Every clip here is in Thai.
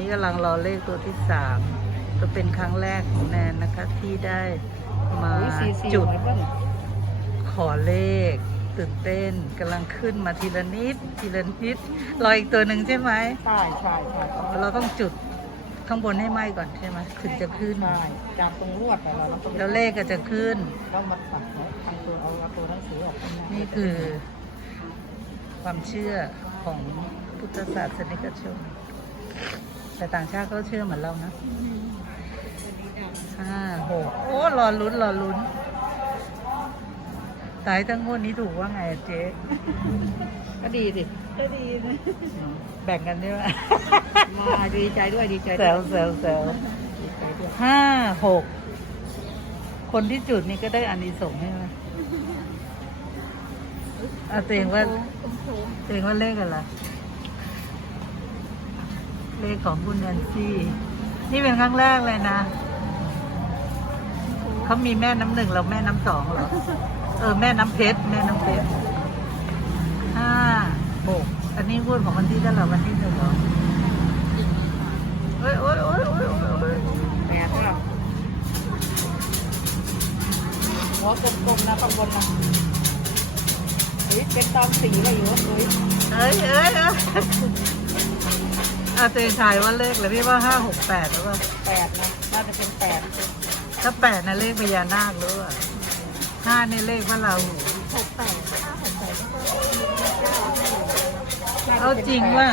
กำลังรอเลขตัวที่3ก็เป็นครั้งแรกของแนนนะคะที่ได้มาจุดขอเลขตื่นเต้นกำลังขึ้นมาทีละนิดทีละนิดรออีกตัวหนึ่งใช่ไหมใช่เราต้องจุดข้างบนให้ไหม้ก่อนใช่ไหมถึงจะขึ้นใช่จากตรงลวดไปเราต้องแล้วเลขก็จะขึ้นต้องมาตัดทางตัวเอาตัวหนังสือออกนี่คือความเชื่อของพุทธศาสนิกชนแต่ต่างชาติก็เชื่อเหมือนเรานะ5 6โอ้รอลุ้นตายทั้งงวดนี้ถูกว่าไงเจ๊ก็ดีสิก็ดีนะแบ่งกันด้วยมาดีใจด้วยดีใจแซว5 6คนที่จุดนี่ก็ได้อานิสงส์ใช่ไหมตัวเองว่าเลขอะไรเลขของคุณแนนซี่นี่เป็นครั้งแรกเลยนะเขามีแม่น้ำ1เราแม่น้ำ2เหรอแม่น้ำเพชร5 6อันนี้พูดของวันที่เท่าไหร่วันที่1เหรอโอ้ยแปดก็หัวกลมๆนะข้างบนนะเป็นตอนสีอะไรอยู่เอ้ยตัวเองถ่ายว่าเลขเลยพี่ว่า5 6 8หรือเปล่า 8นะน่าจะเป็น8 ถ้า8นะเลขพญานาคหรือเปล่า5นี่เลขพระราหูเอาจริงว่า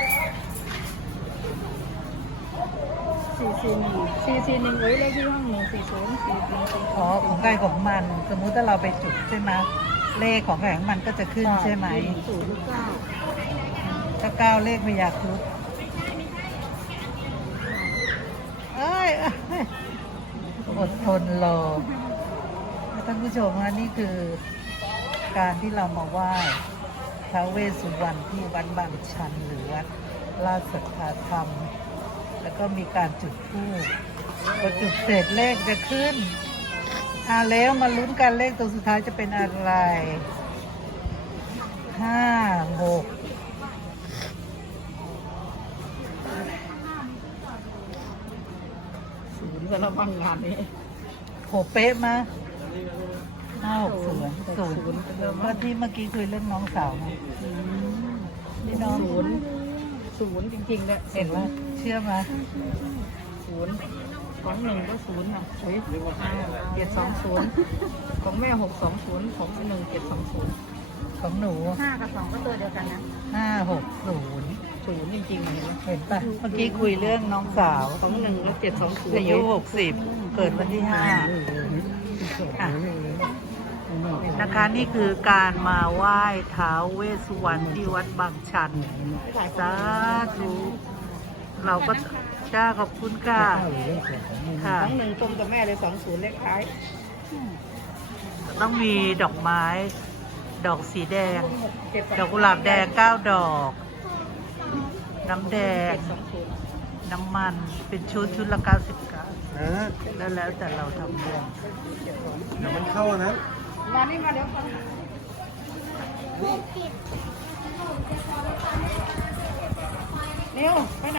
441เลขที่ห้อง140 ของใครของมันสมมุติถ้าเราไปจุดใช่ไหมเลขของใครของมันก็จะขึ้นใช่ไหมถ้า9เลขพญาครุฑอดทนรอท่านผู้ชมว่านี่คือการที่เรามาไหว้ท้าวเวสสุวรรณที่วัดบางชันหรือวัดราชสัทธาธรรมแล้วก็มีการจุดธูปพอจุดเสร็จเลขจะขึ้นแล้วมาลุ้นกันเลขตัวสุดท้ายจะเป็นอะไร5 6 สำหรับบ้านงานนี้โหเป๊ะมา5 6 0ก็ที่เมื่อกี้คุยเรื่องน้องสาวไงนี่น้อง 0จริงๆเลยเห็นว่าเชื่อไหม 0ของ1ก็0นะ720ของแม่620ของ1 720 ของหนู 5กับ2ก็ตัวเดียวกันนะ 5 6 0 จริงๆเห็นปะเมื่อกี้คุยเรื่องน้องสาวของ1แล้ว720 อายุ60เกิดวันที่5นะคะนี่คือการมาไหว้ท้าวเวสสุวรรณที่วัดบางชันสาธุเราก็จ้าขอบคุณค่ะของ1ตรงกับแม่เลย20เลขท้ายต้องมีดอกไม้ดอกสีแดงดอกกุหลาบแดง9 ดอกน้ำแดงน้ำมันเป็นชุดละ99แล้วแต่เราทำเองเดี๋ยวมันเข้านะมานี่มาเดี๋ยวเร็วไป